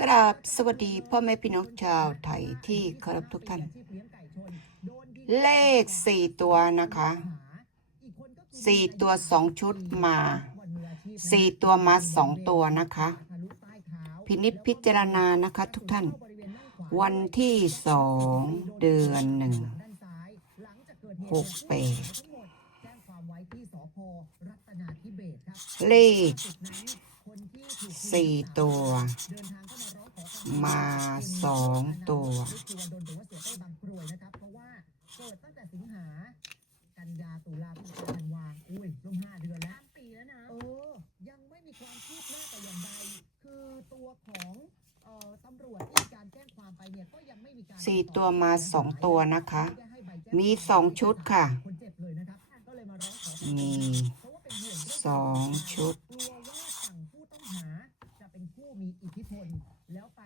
กราบสวัสดีพ่อแม่พี่น้องชาวไทยที่เคารพทุกท่าน เลขสี่ตัวนะคะสี่ตัวสองชุดมาสี่ตัวมาสองตัวนะคะ พินิจพิจารณานะคะทุกท่าน วันที่สองเดือนหนึ่งหกแปดเลข สี่ตัว มาสองตัวสี่ตัวมาสองตัวนะคะ มีสองชุดค่ะ มีสองชุด กลัวว่าฝั่งผู้ต้องหาจะเป็นผู้ มีอิทธิพล แล้วไป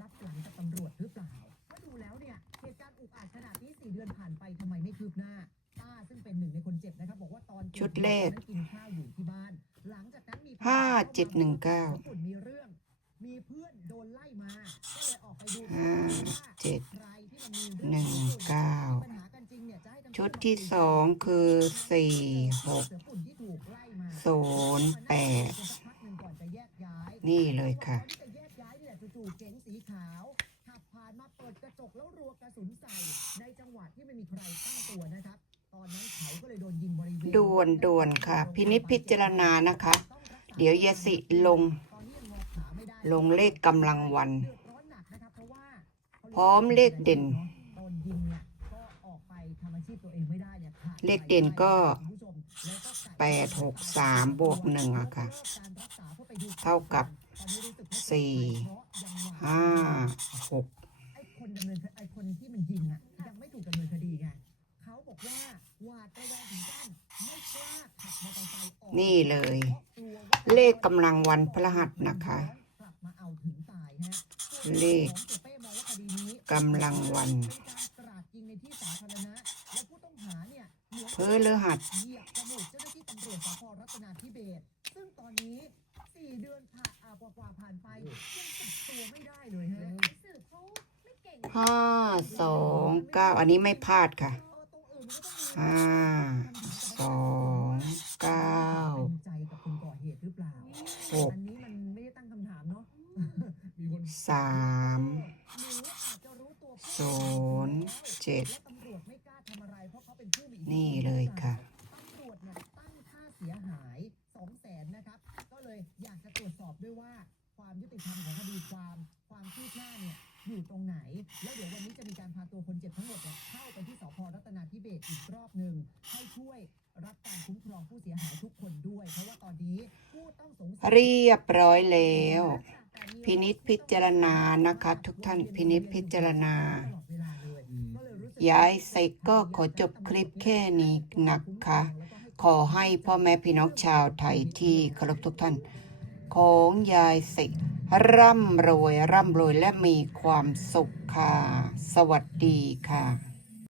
รับหลังจากตำรวจหรือเปล่าเพราะดูแล้วเนี่ยเหตุการณ์อุกอาจขนาดนี้สี่เดือนผ่านไปทำไมไม่คืบหน้าป้าซึ่งเป็นหนึ่งในคนเจ็บนะครับบอกว่าตอนกินชุดเลข ตอนนั้นกินข้าวอยู่ที่บ้าน หลังจากนั้นมีห้าเจ็ดหนึ่งเก้า ฝุ่นมีเรื่อง มีเพื่อนโดนไล่มา ก็เลยออกไปดูห้าเจ็ดใครที่มันมีเรื่องหนึ่งเก้า ปัญหากันจริงเนี่ยจะให้ทั้งชุดที่สองคือสี่หกเสือฝุ่นที่ถูกไล่มาศูนย์แปด นี่เลยค่ะก่อนที่จะแยกย้ายเนี่ยจู่ๆเก๋งสีขาวขับผ่านมาเปิดกระจกแล้วรัวกระสุนใส่ ในจังหวะที่ไม่มีใครตั้งตัวนะครับ ตอนนั้นเขาก็เลยโดนยิงบริเวณด่วนด่วนค่ะ พินิจพิจารณานะคะ เดี๋ยวยาสิลงตอนนี้ยังงอขาไม่ได้ลงเลขกำลังวันเดือดร้อนหนักนะครับเพราะว่าพร้อมเลขเด่นตอนยิงเนี่ยก็ออกไปทำอาชีพตัวเองไม่ได้เนี่ยขาดเลขเด่นก็คุณผู้ชมแล้วก็แปดหกสามบวกหนึ่งอะค่ะ เท่ากับสี่ห้าหกไอ้คนดำเนินไอ้คนที่มันยิงอะยังไม่ถูกดำเนินคดีไงเขาบอกว่าหวาดระแวงถึงขั้นไม่กล้าขับมอเตอร์ไซค์ออกนี่เลยพราะกลัวว่าเลขกำลังวันพฤหัสนะคะ กลับมาเอาถึงตายฮะเลขของเสียเป้มองว่าคดีนี้กำลังวัน เป็นการกราดยิงในที่สาธารณะและผู้ต้องหาเนี่ยเหมือนเพื่อเลือหัดเหยียบจมูกเจ้าหน้าที่ตำรวจสพรัตนาธิเบศรซึ่งตอนนี้สี่เดือน ผ่านอ่ากว่าๆผ่านไปยังจับตัวไม่ได้เลยฮะสืบเขาไม่เก่งห้าสองเก้าอันนี้ไม่พลาดค่ะเออตรงอื่นมันก็ต้องมีห้าสองเก้าเป็นใจกับคนก่อเหตุหรือเปล่า หกอันนี้มันไม่ได้ตั้งคำถามเนาะมีคนสามหรืออาจจะรู้ตัวผู้ศูนย์เจ็ดและตำรวจไม่กล้าทำอะไรเพราะเขาเป็นผู้มีอิทธิพลนี่เลยค่ะต ด้วยว่าความยุติธรรมของคดีความความคืบหน้าเนี่ยอยู่ตรงไหน แล้วเดี๋ยววันนี้จะมีการพาตัวคนเจ็บทั้งหมดเนี่ยเข้าไปที่สพรัตนาธิเบศรอีกรอบหนึ่งให้ช่วยรับการคุ้มครองผู้เสียหายทุกคนด้วย เพราะว่าตอนนี้ผู้ต้องสงสัยเรียบร้อยแล้ว พินิจพิจารณานะคะ ทุกท่านพินิจพิจารณาตลอดเวลาเลยก็เลยรู้สึกย้ายเสร็จก็ขอจบคลิปแค่นี้นะคะ ขอให้พ่อแม่พี่น้องชาวไทยที่เคารพทุกท่าน ของยายสิร่ำรวย ร่ำรวยและมีความสุขค่ะ สวัสดีค่ะ